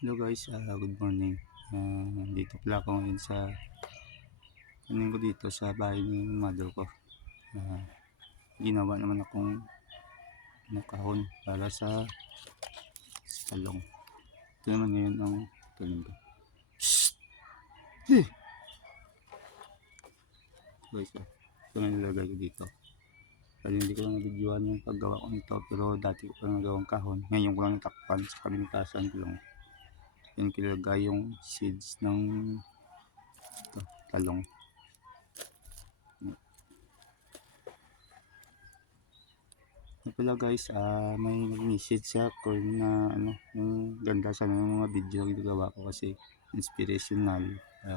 Hello guys, good morning. Dito pala ako ngayon sa ko dito sa bahay ni mother ko. Ah, Ginawa naman akong kahon para sa talong. Ito naman ngayon ang talong ko. Shhh! Eh! Guys, ito na nilagay ko dito. Kasi hindi ko lang nabidyoan yung paggawa ko nito, pero dati ko lang nagawang kahon. Ngayon ko lang natakpan sa kalimitasan ko lang. Yan kilagay yung seeds ng talong. Pala guys, may message sa ako na yung ganda sana ng mga video na ginagawa ko kasi inspirational.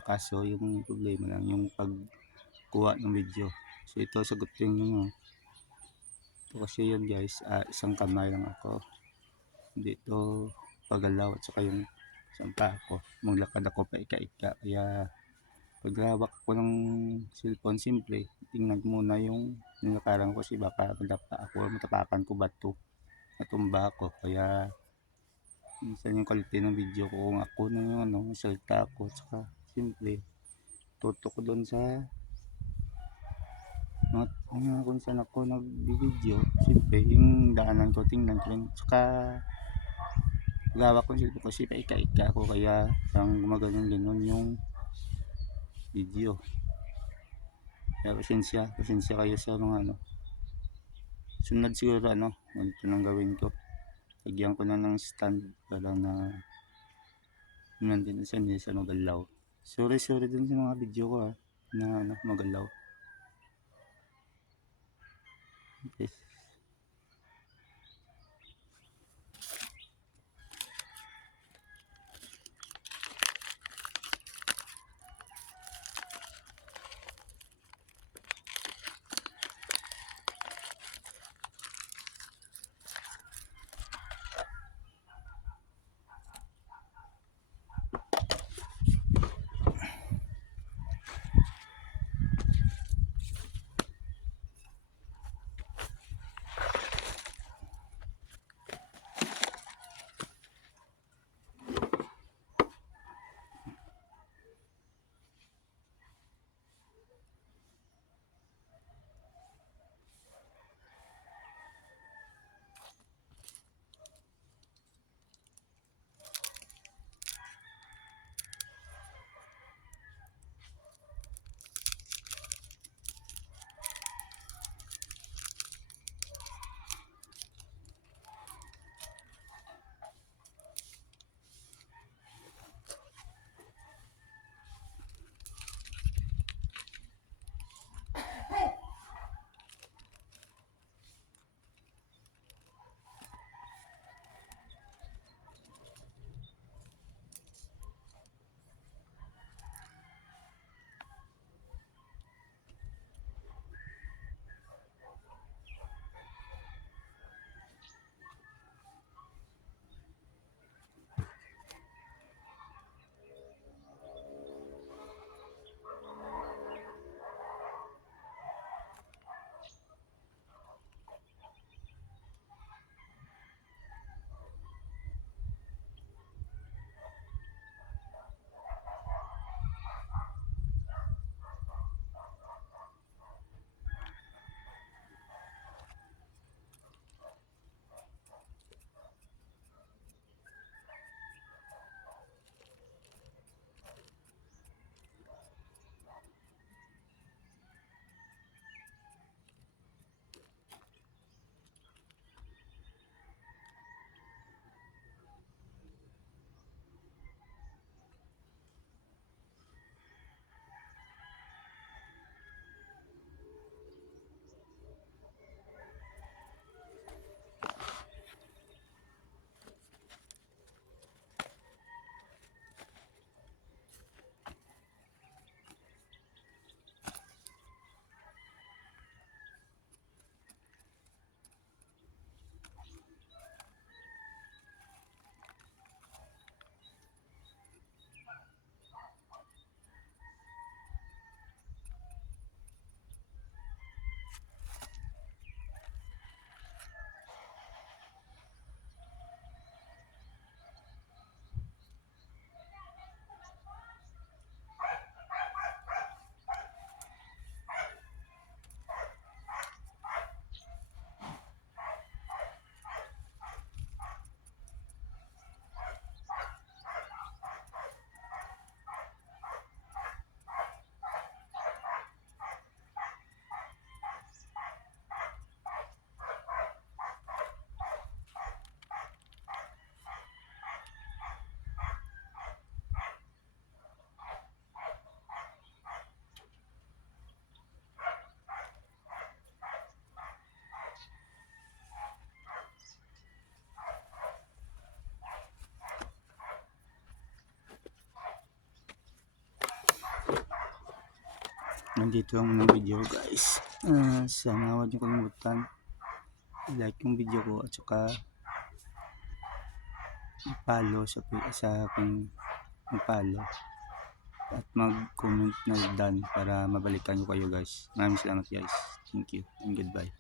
Kaso yung problema lang yung pagkuha ng video. So ito sagutin nyo. Ito kasi yun guys, isang kamay lang ako. Hindi ito pagalaw at saka yung isang pa ako. Maglakad ako pa ika-ika. Kaya pag hawak ko ng cellphone, simple, tingnan muna yung nilakaran ko kasi baka madapa ako, matapakan ko bato, matumba ako. Kaya minsan yung quality ng video ko kung ako na yung salita ako, saka simple tuto ko doon sa kung saan ako nag-video. Simple yung daanan ko, tingnan ko rin, saka pag hawak ko ng cellphone kasi paika-ika ako, kaya parang gumaganon yung video. Kaya pasensya kayo sa mga sunod siguro ganito nang gawin ko. Lagyan ko na ng stand para na nandun sa magalaw. Sorry dun sa mga video ko na magalaw. Okay. nandito ang unang video guys. Sana huwag niyo kalimutan i-like yung video ko at saka i-follow sa kung mag-follow at mag-comment na done para mabalikan ko kayo guys. Maraming salamat guys. Thank you and goodbye.